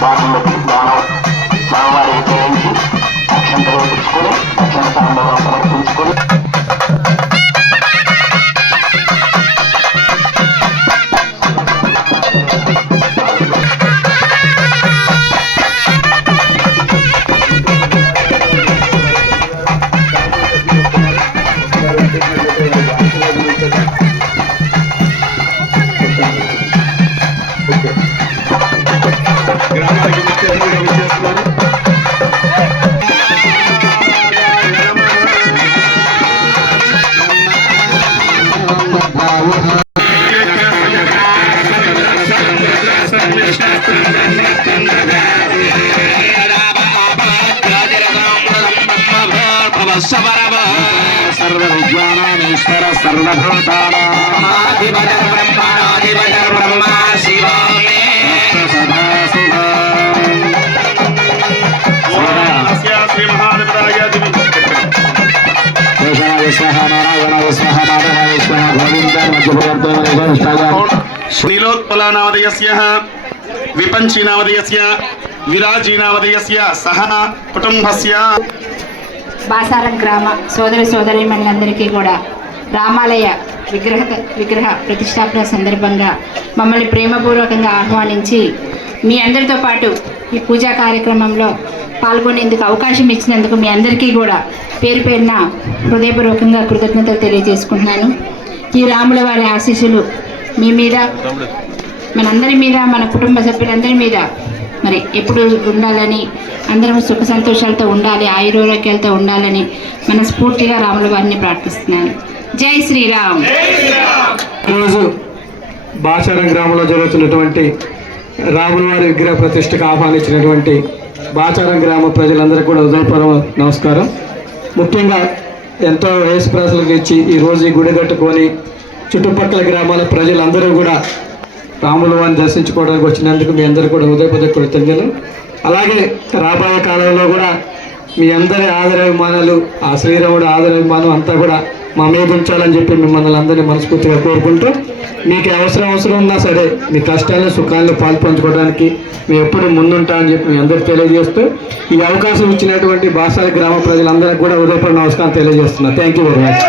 బాణంలోకి బాణం స్వామివారికి చేయించి అక్షంతలు పుచ్చుకొని అక్షంత తాండవం సమర్పించుకొని सर्वविद्यानामीश्वर सर्वभूतानाधिपतिर् ब्रह्मा शिवा श्री महादेवराय नीलोत्पलानामधेयस्य विपंचीनामधेयस्य विराजीनामधेयस्य सह कुटुंबस्य బాసారం గ్రామ సోదర సోదరీమణులందరికీ కూడా రామాలయ విగ్రహ ప్రతిష్టాపన సందర్భంగా మమ్మల్ని ప్రేమపూర్వకంగా ఆహ్వానించి మీ అందరితో పాటు ఈ పూజా కార్యక్రమంలో పాల్గొనేందుకు అవకాశం ఇచ్చినందుకు మీ అందరికీ కూడా పేరు పేరున హృదయపూర్వకంగా కృతజ్ఞతలు తెలియజేసుకుంటున్నాను. ఈ రాముల వారి ఆశీస్సులు మీ మీద, మనందరి మీద, మన కుటుంబ సభ్యులందరి మీద మరి ఎప్పుడు ఉండాలని, అందరం సుఖ సంతోషాలతో ఉండాలి, ఆయురోగ్యాలతో ఉండాలని మనస్ఫూర్తిగా రాముల వారిని ప్రార్థిస్తున్నాను. జై శ్రీరామ్. ఈరోజు బాచారం గ్రామంలో జరుగుతున్నటువంటి రాముల వారి విగ్రహ ప్రతిష్టకు ఆహ్వానించినటువంటి బాచారం గ్రామ ప్రజలందరికీ కూడా హృదయపూర్వక నమస్కారం. ముఖ్యంగా ఎంతో వయసు ప్రజలకు ఇచ్చి ఈరోజు ఈ గుడి కట్టుకొని చుట్టుపక్కల గ్రామాల ప్రజలందరూ కూడా రాముల వారిని దర్శించుకోవడానికి వచ్చినందుకు మీ అందరూ కూడా హృదయపూర్వక కృతజ్ఞతలు. అలాగే రాబోయే కాలంలో కూడా మీ అందరి ఆదరాభిమానాలు, ఆ శ్రీరాముడు ఆదరాభిమానం అంతా కూడా మా మీద ఉంచాలని చెప్పి మిమ్మల్ని అందరినీ మనస్ఫూర్తిగా కోరుకుంటూ, మీకు అవసరం ఉన్నా సరే మీ కష్టాలను సుఖాలను పాల్పంచుకోవడానికి మేము ఎప్పుడు ముందుంటామని చెప్పి మీ అందరికీ తెలియజేస్తూ, ఈ అవకాశం ఇచ్చినటువంటి బాసాల గ్రామ ప్రజలందరికీ కూడా హృదయపూర్వక నమస్కారం తెలియజేస్తున్నా. Thank you very much.